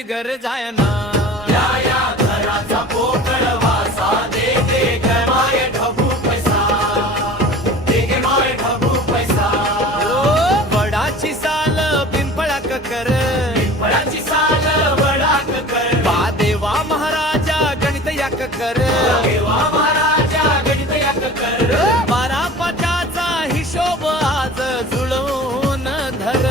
बिगर जायना या घराचा पोकळ वासा दे दे ग माय ढबू पैसा दे गे माय ढबू पैसा वडाची साल पिंपळाक कर पिंपळाची साल वडाक कर बा देवा महाराजा गणित याक कर देवा महाराजा गणित याक कर बारा पाचाचा हिशोब आज जुळवून धर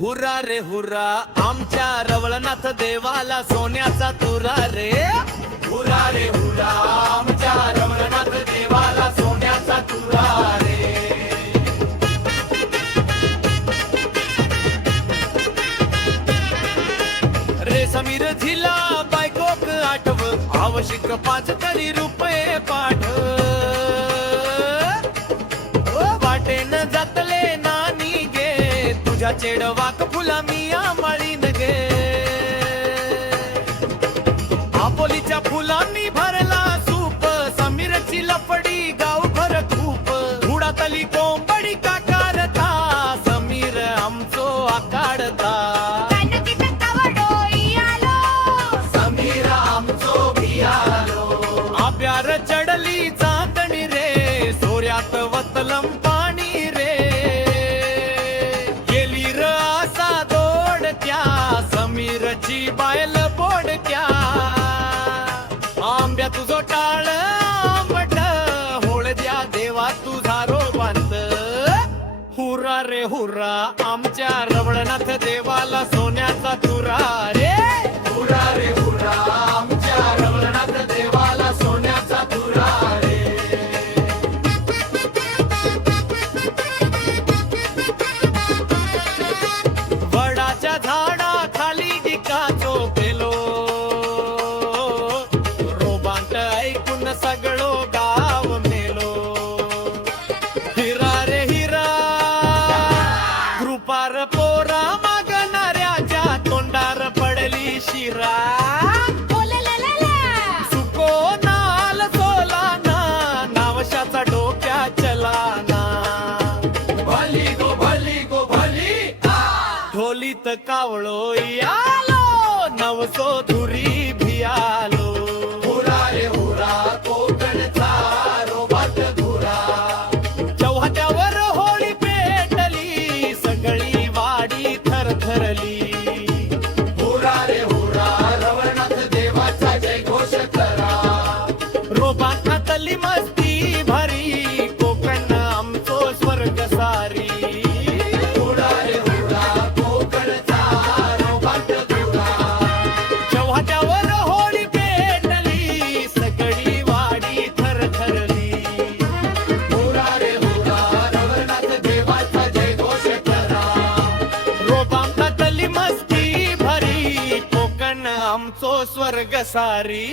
हुरा रे हुरा आमच्या रवळनाथ देवाला सोन्याचा तुरा रे हुरा रे हुरा आमच्या रमणनाथ देवाला सोन्याचा तुरा रे रे समीर झिला बायकोक आठव आवश्यक 5 तरी रुपये पाठव वाटेन जातले नानी गे तुझ्या चेडवाक फुला मिया माळीन गे आपोलीच्या फुलांनी भरला सूप समीरची लपडी गावभर खूप धुडातली कोंबडी काकारता समीर आमचो आकाडता समीर आमचो भियालो आब्यार चढली चांदणी रे सोऱ्यात वतलम पाणी रे गेली र असा दोडक्या समीरची बायल बोडक्या आंब्या तुझो टाळ आंबट होळ द्या देवा तुझा रोबांत हुरा रे हुरा आमच्या रवळनाथ देवाला सोन्याचा तुरा रे हुरा रे हुरा आमच्या रमणनाथ देवाला सोन्याचा तुरा रे वडाच्या झाडा खाली गिकाचो पेलो रोबांट ऐकून सगळो गाव मेलो हिरा रे हिरा कृपार पोरा मागणाऱ्याच्या तोंडार पडली शिरा सुको नाल सोलाना नावशाचा डोक्या चलाना भली गो भली गो भली ढोलीत कावळो यालो नवसो धुरी भियालो हुरा रे हुरा कोकणचा रोबात धुरा चौहाट्यावर होळी पेटली सगळी वाडी थरथरली हुरा रे हुरा रवळनाथ देवाचा जय घोष करा रोबातली मस्ती भरी कोकण आमचो स्वर्ग सारी हुरा रे हुरा कोकणचा रोबात धुरा चौहाट्यावर होळी पेटली सगळी वाडी थरथरली हुरा रे हुरा रवळनाथ देवाचा जय घोष करा रोबातली मस्ती भरी कोकण आमचो स्वर्ग सारी